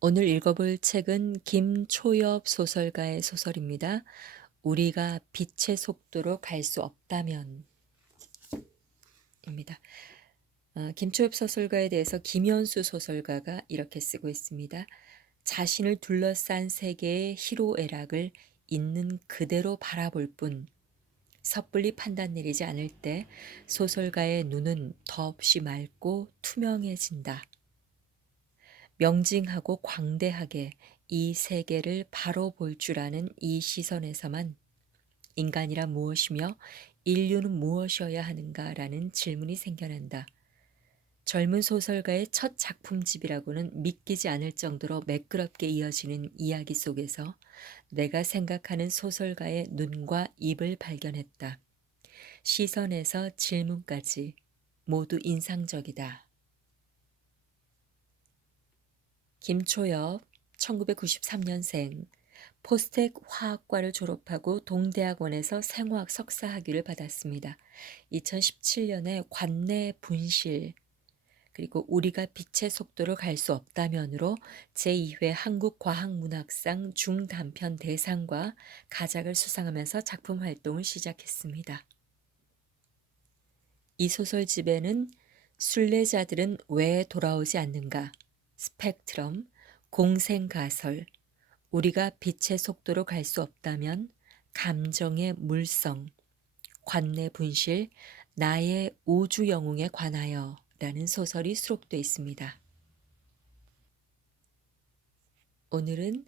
오늘 읽어볼 책은 김초엽 소설가의 소설입니다. 우리가 빛의 속도로 갈 수 없다면입니다. 김초엽 소설가에 대해서 김연수 소설가가 이렇게 쓰고 있습니다. 자신을 둘러싼 세계의 희로애락을 있는 그대로 바라볼 뿐 섣불리 판단 내리지 않을 때 소설가의 눈은 더없이 맑고 투명해진다. 명징하고 광대하게 이 세계를 바로 볼 줄 아는 이 시선에서만 인간이란 무엇이며 인류는 무엇이어야 하는가라는 질문이 생겨난다. 젊은 소설가의 첫 작품집이라고는 믿기지 않을 정도로 매끄럽게 이어지는 이야기 속에서 내가 생각하는 소설가의 눈과 입을 발견했다. 시선에서 질문까지 모두 인상적이다. 김초엽 1993년생 포스텍 화학과를 졸업하고 동대학원에서 생화학 석사 학위를 받았습니다. 2017년에 관내 분실 그리고 우리가 빛의 속도로 갈 수 없다면으로 제2회 한국과학문학상 중단편 대상과 가작을 수상하면서 작품 활동을 시작했습니다. 이 소설집에는 순례자들은 왜 돌아오지 않는가, 스펙트럼, 공생가설, 우리가 빛의 속도로 갈 수 없다면, 감정의 물성, 관내 분실, 나의 우주 영웅에 관하여 라는 소설이 수록되어 있습니다. 오늘은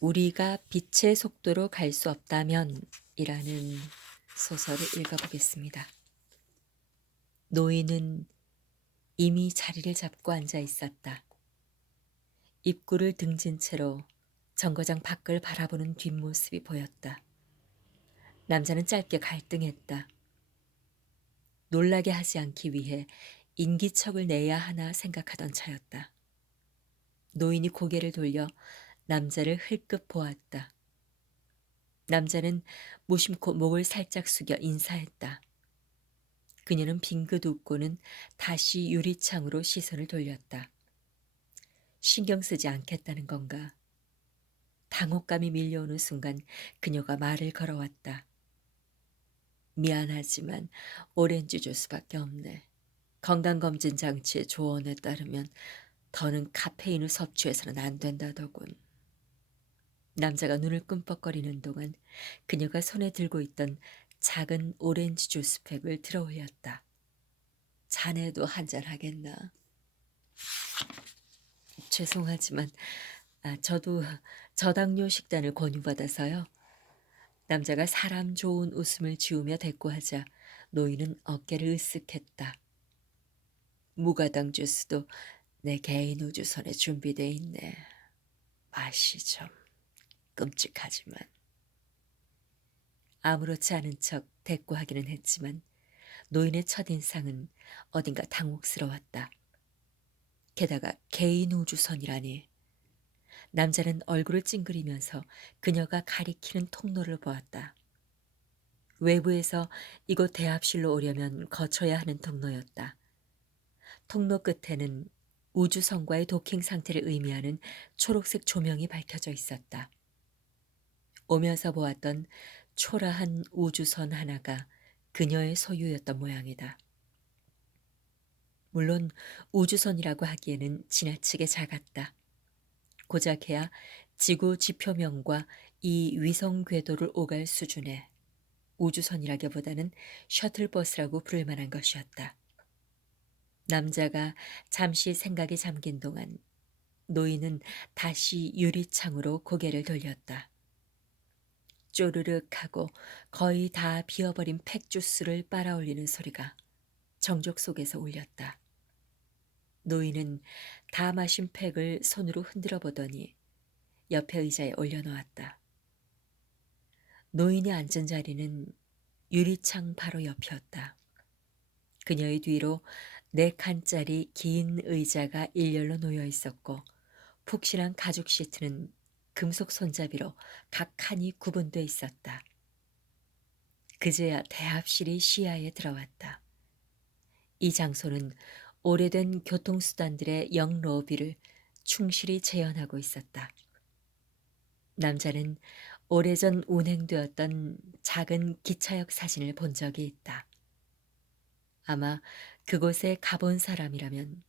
우리가 빛의 속도로 갈 수 없다면 이라는 소설을 읽어보겠습니다. 노인은 이미 자리를 잡고 앉아 있었다. 입구를 등진 채로 정거장 밖을 바라보는 뒷모습이 보였다. 남자는 짧게 갈등했다. 놀라게 하지 않기 위해 인기척을 내야 하나 생각하던 차였다. 노인이 고개를 돌려 남자를 흘끗 보았다. 남자는 무심코 목을 살짝 숙여 인사했다. 그녀는 빙긋 웃고는 다시 유리창으로 시선을 돌렸다. 신경 쓰지 않겠다는 건가? 당혹감이 밀려오는 순간 그녀가 말을 걸어왔다. 미안하지만 오렌지 주스밖에 없네. 건강검진 장치의 조언에 따르면 더는 카페인을 섭취해서는 안 된다더군. 남자가 눈을 끔뻑거리는 동안 그녀가 손에 들고 있던 작은 오렌지 주스팩을 들어 올렸다. 자네도 한잔 하겠나? 죄송하지만 저도 저당뇨 식단을 권유받아서요. 남자가 사람 좋은 웃음을 지으며 대꾸하자 노인은 어깨를 으쓱했다. 무가당 주스도 내 개인 우주선에 준비돼 있네. 맛이 좀 끔찍하지만. 아무렇지 않은 척 대꾸하기는 했지만 노인의 첫인상은 어딘가 당혹스러웠다. 게다가 개인 우주선이라니. 남자는 얼굴을 찡그리면서 그녀가 가리키는 통로를 보았다. 외부에서 이곳 대합실로 오려면 거쳐야 하는 통로였다. 통로 끝에는 우주선과의 도킹 상태를 의미하는 초록색 조명이 밝혀져 있었다. 오면서 보았던 초라한 우주선 하나가 그녀의 소유였던 모양이다. 물론 우주선이라고 하기에는 지나치게 작았다. 고작해야 지구 지표면과 이 위성 궤도를 오갈 수준의 우주선이라기보다는 셔틀버스라고 부를 만한 것이었다. 남자가 잠시 생각에 잠긴 동안 노인은 다시 유리창으로 고개를 돌렸다. 쪼르륵 하고 거의 다 비어버린 팩주스를 빨아올리는 소리가 정적 속에서 울렸다. 노인은 다 마신 팩을 손으로 흔들어 보더니 옆에 의자에 올려놓았다. 노인이 앉은 자리는 유리창 바로 옆이었다. 그녀의 뒤로 4칸짜리 긴 의자가 일렬로 놓여 있었고 푹신한 가죽 시트는 금속 손잡이로 각 칸이 구분돼 있었다. 그제야 대합실이 시야에 들어왔다. 이 장소는 오래된 교통수단들의 영로비를 충실히 재현하고 있었다. 남자는 오래전 운행되었던 작은 기차역 사진을 본 적이 있다. 아마 그곳에 가본 사람이라면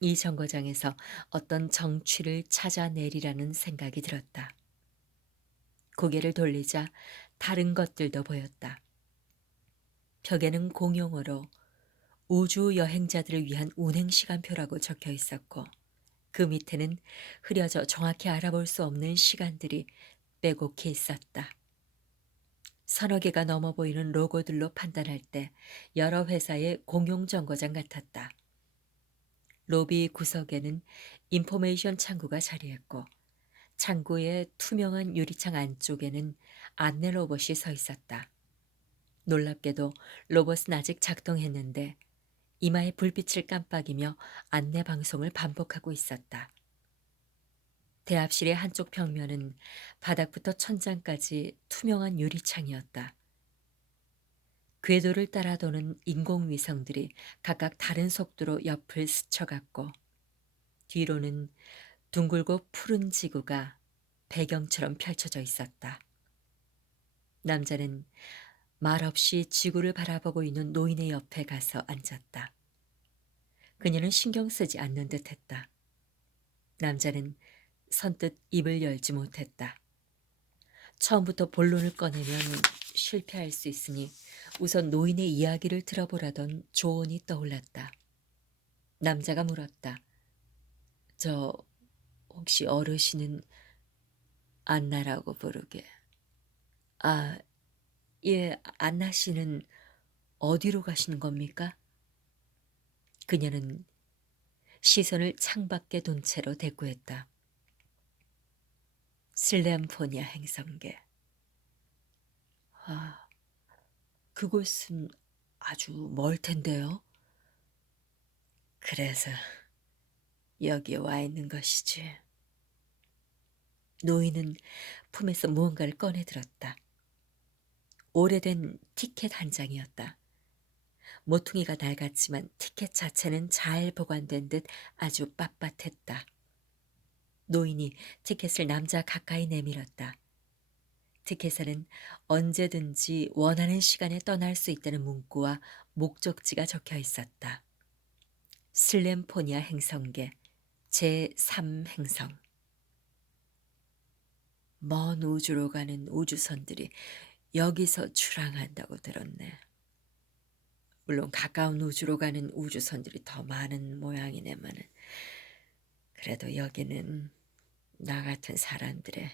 이 정거장에서 어떤 정취를 찾아내리라는 생각이 들었다. 고개를 돌리자 다른 것들도 보였다. 벽에는 공용어로 우주 여행자들을 위한 운행 시간표라고 적혀 있었고 그 밑에는 흐려져 정확히 알아볼 수 없는 시간들이 빼곡히 있었다. 서너 개가 넘어 보이는 로고들로 판단할 때 여러 회사의 공용 정거장 같았다. 로비 구석에는 인포메이션 창구가 자리했고 창구의 투명한 유리창 안쪽에는 안내 로봇이 서 있었다. 놀랍게도 로봇은 아직 작동했는데 이마에 불빛을 깜빡이며 안내 방송을 반복하고 있었다. 대합실의 한쪽 벽면은 바닥부터 천장까지 투명한 유리창이었다. 궤도를 따라 도는 인공위성들이 각각 다른 속도로 옆을 스쳐갔고 뒤로는 둥글고 푸른 지구가 배경처럼 펼쳐져 있었다. 남자는 말없이 지구를 바라보고 있는 노인의 옆에 가서 앉았다. 그녀는 신경 쓰지 않는 듯했다. 남자는 선뜻 입을 열지 못했다. 처음부터 본론을 꺼내면 실패할 수 있으니 우선 노인의 이야기를 들어보라던 조언이 떠올랐다. 남자가 물었다. 저 혹시 어르신은 안나라고 부르게. 아, 예, 안나 씨는 어디로 가시는 겁니까? 그녀는 시선을 창밖에 둔 채로 대꾸했다. 슬램포니아 행성계. 아, 그곳은 아주 멀 텐데요. 그래서 여기에 와 있는 것이지. 노인은 품에서 무언가를 꺼내 들었다. 오래된 티켓 한 장이었다. 모퉁이가 낡았지만 티켓 자체는 잘 보관된 듯 아주 빳빳했다. 노인이 티켓을 남자 가까이 내밀었다. 티켓에는 언제든지 원하는 시간에 떠날 수 있다는 문구와 목적지가 적혀 있었다. 슬램포니아 행성계 제3행성. 먼 우주로 가는 우주선들이 여기서 출항한다고 들었네. 물론 가까운 우주로 가는 우주선들이 더 많은 모양이네만은 그래도 여기는 나 같은 사람들의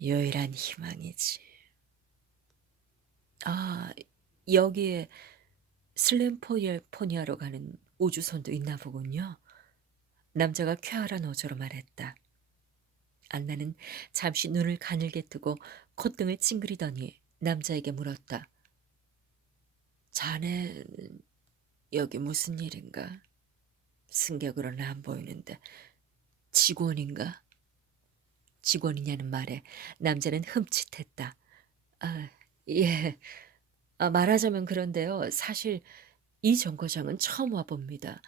유일한 희망이지. 아, 여기에 슬램포니아로 가는 우주선도 있나 보군요. 남자가 쾌활한 어조로 말했다. 안나는 잠시 눈을 가늘게 뜨고 콧등을 찡그리더니 남자에게 물었다. 자네는 여기 무슨 일인가? 승객으로는 안 보이는데 직원인가? 직원이냐는 말에 남자는 흠칫했다. 아, 예. 말하자면 그런데요. 사실 이 정거장은 처음 와봅니다.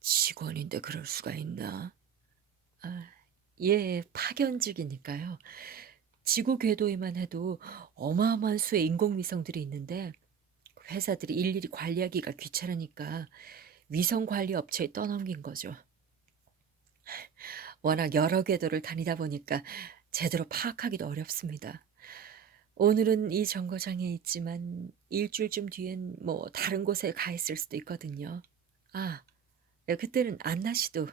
직원인데 그럴 수가 있나? 아, 예, 파견직이니까요. 지구 궤도에만 해도 어마어마한 수의 인공위성들이 있는데 회사들이 일일이 관리하기가 귀찮으니까 위성 관리 업체에 떠넘긴 거죠. 워낙 여러 궤도를 다니다 보니까 제대로 파악하기도 어렵습니다. 오늘은 이 정거장에 있지만 일주일쯤 뒤엔 뭐 다른 곳에 가 있을 수도 있거든요. 아, 그때는 안나 씨도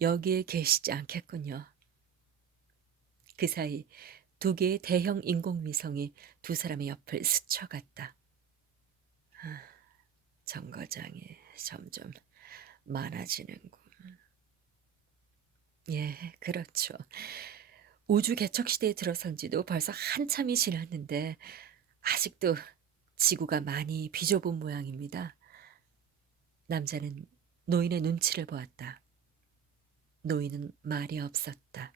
여기에 계시지 않겠군요. 그 사이 두 개의 대형 인공위성이 두 사람의 옆을 스쳐갔다. 아, 정거장이 점점 많아지는군. 예, 그렇죠. 우주 개척 시대에 들어선 지도 벌써 한참이 지났는데 아직도 지구가 많이 비좁은 모양입니다. 남자는 노인의 눈치를 보았다. 노인은 말이 없었다.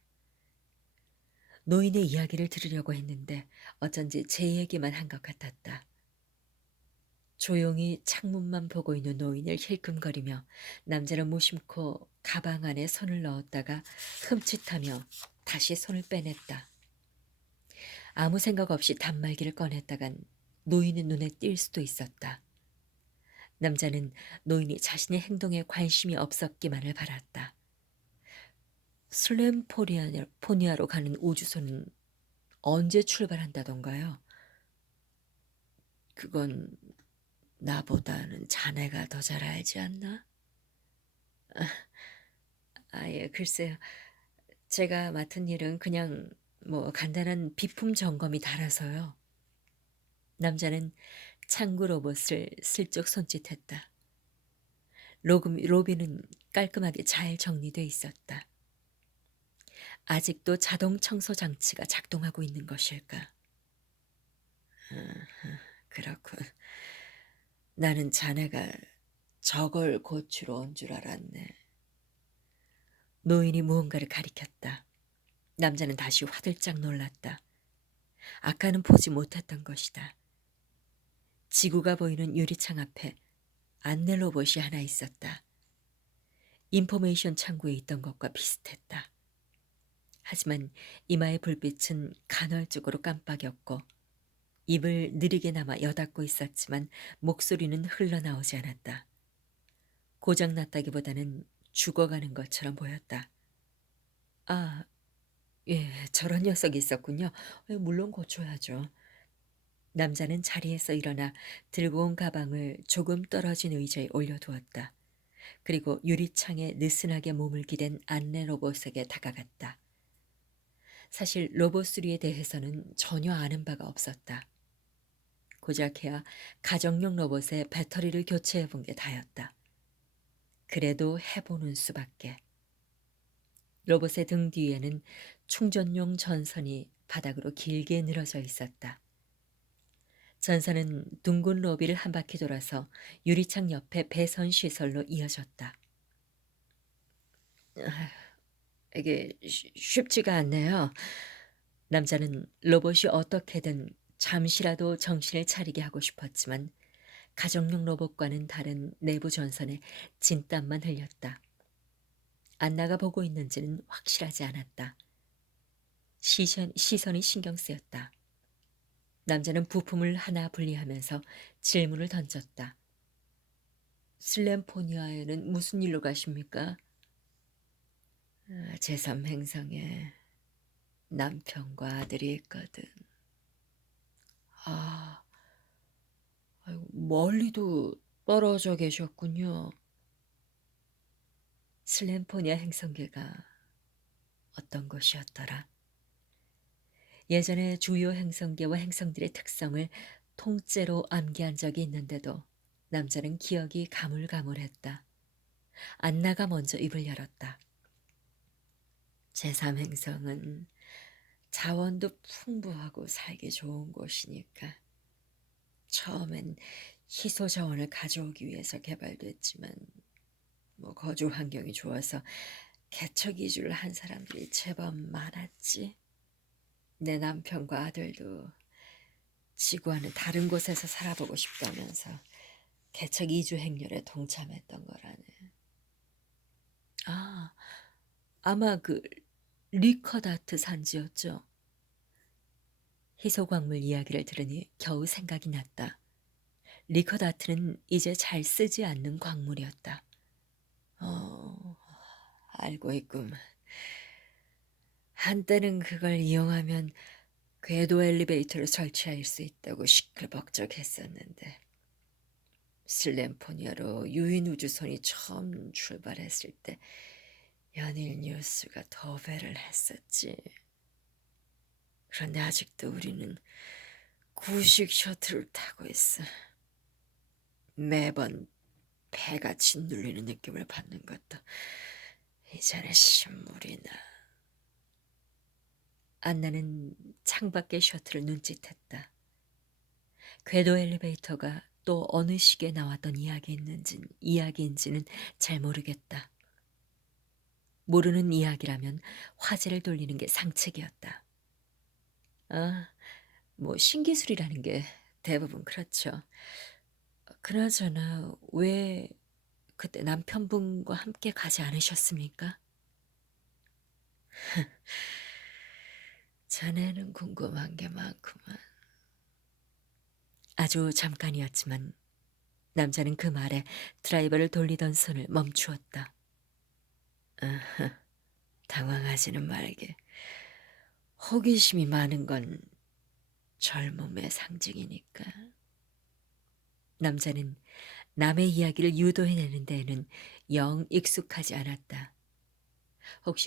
노인의 이야기를 들으려고 했는데 어쩐지 제 얘기만 한 것 같았다. 조용히 창문만 보고 있는 노인을 힐끔거리며 남자는 무심코 가방 안에 손을 넣었다가 흠칫하며 다시 손을 빼냈다. 아무 생각 없이 단말기를 꺼냈다간 노인의 눈에 띌 수도 있었다. 남자는 노인이 자신의 행동에 관심이 없었기만을 바랐다. 슬램포니아로 가는 우주선은 언제 출발한다던가요? 그건 나보다는 자네가 더 잘 알지 않나? 예, 글쎄요. 제가 맡은 일은 그냥 간단한 비품 점검이 달아서요. 남자는 창구 로봇을 슬쩍 손짓했다. 로비는 깔끔하게 잘 정리돼 있었다. 아직도 자동 청소 장치가 작동하고 있는 것일까? 그렇군. 나는 자네가 저걸 고치러 온 줄 알았네. 노인이 무언가를 가리켰다. 남자는 다시 화들짝 놀랐다. 아까는 보지 못했던 것이다. 지구가 보이는 유리창 앞에 안내 로봇이 하나 있었다. 인포메이션 창구에 있던 것과 비슷했다. 하지만 이마의 불빛은 간헐적으로 깜빡였고 입을 느리게나마 여닫고 있었지만 목소리는 흘러나오지 않았다. 고장났다기보다는 죽어가는 것처럼 보였다. 아, 예, 저런 녀석이 있었군요. 물론 고쳐야죠. 남자는 자리에서 일어나 들고 온 가방을 조금 떨어진 의자에 올려두었다. 그리고 유리창에 느슨하게 몸을 기댄 안내 로봇에게 다가갔다. 사실 로봇 수리에 대해서는 전혀 아는 바가 없었다. 고작해야 가정용 로봇의 배터리를 교체해 본 게 다였다. 그래도 해보는 수밖에. 로봇의 등 뒤에는 충전용 전선이 바닥으로 길게 늘어져 있었다. 전선은 둥근 로비를 한 바퀴 돌아서 유리창 옆에 배선 시설로 이어졌다. 이게 쉽지가 않네요. 남자는 로봇이 어떻게든 잠시라도 정신을 차리게 하고 싶었지만 가정용 로봇과는 다른 내부 전선에 진땀만 흘렸다. 안나가 보고 있는지는 확실하지 않았다. 시선이 신경 쓰였다. 남자는 부품을 하나 분리하면서 질문을 던졌다. 슬램포니아에는 무슨 일로 가십니까? 제3행성에 남편과 아들이 있거든. 아, 아이고, 멀리도 떨어져 계셨군요. 슬램포니아 행성계가 어떤 곳이었더라? 예전에 주요 행성계와 행성들의 특성을 통째로 암기한 적이 있는데도 남자는 기억이 가물가물했다. 안나가 먼저 입을 열었다. 제3행성은 자원도 풍부하고 살기 좋은 곳이니까. 처음엔 희소 자원을 가져오기 위해서 개발됐지만 거주 환경이 좋아서 개척 이주를 한 사람들이 제법 많았지. 내 남편과 아들도 지구와는 다른 곳에서 살아보고 싶다면서 개척 이주 행렬에 동참했던 거라네. 아, 아마 그 리커다트 산지였죠. 희소광물 이야기를 들으니 겨우 생각이 났다. 리커다트는 이제 잘 쓰지 않는 광물이었다. 어, 알고 있군. 한때는 그걸 이용하면 궤도 엘리베이터를 설치할 수 있다고 시끌벅적했었는데 슬램포니아로 유인 우주선이 처음 출발했을 때 연일 뉴스가 도배를 했었지. 그런데 아직도 우리는 구식 셔틀을 타고 있어. 매번 배가 짓눌리는 느낌을 받는 것도 이전에 신물이 나. 안나는 창밖의 셔틀을 눈짓했다. 궤도 엘리베이터가 또 어느 시기에 나왔던 이야기인지는 잘 모르겠다. 모르는 이야기라면 화제를 돌리는 게 상책이었다. 아, 신기술이라는 게 대부분 그렇죠. 그나저나 왜 그때 남편분과 함께 가지 않으셨습니까? 자네는 궁금한 게 많구만. 아주 잠깐이었지만 남자는 그 말에 드라이버를 돌리던 손을 멈추었다. 당황하지는 말게. 호기심이 많은 건 젊음의 상징이니까. 남자는 남의 이야기를 유도해내는 데에는 영 익숙하지 않았다. 혹시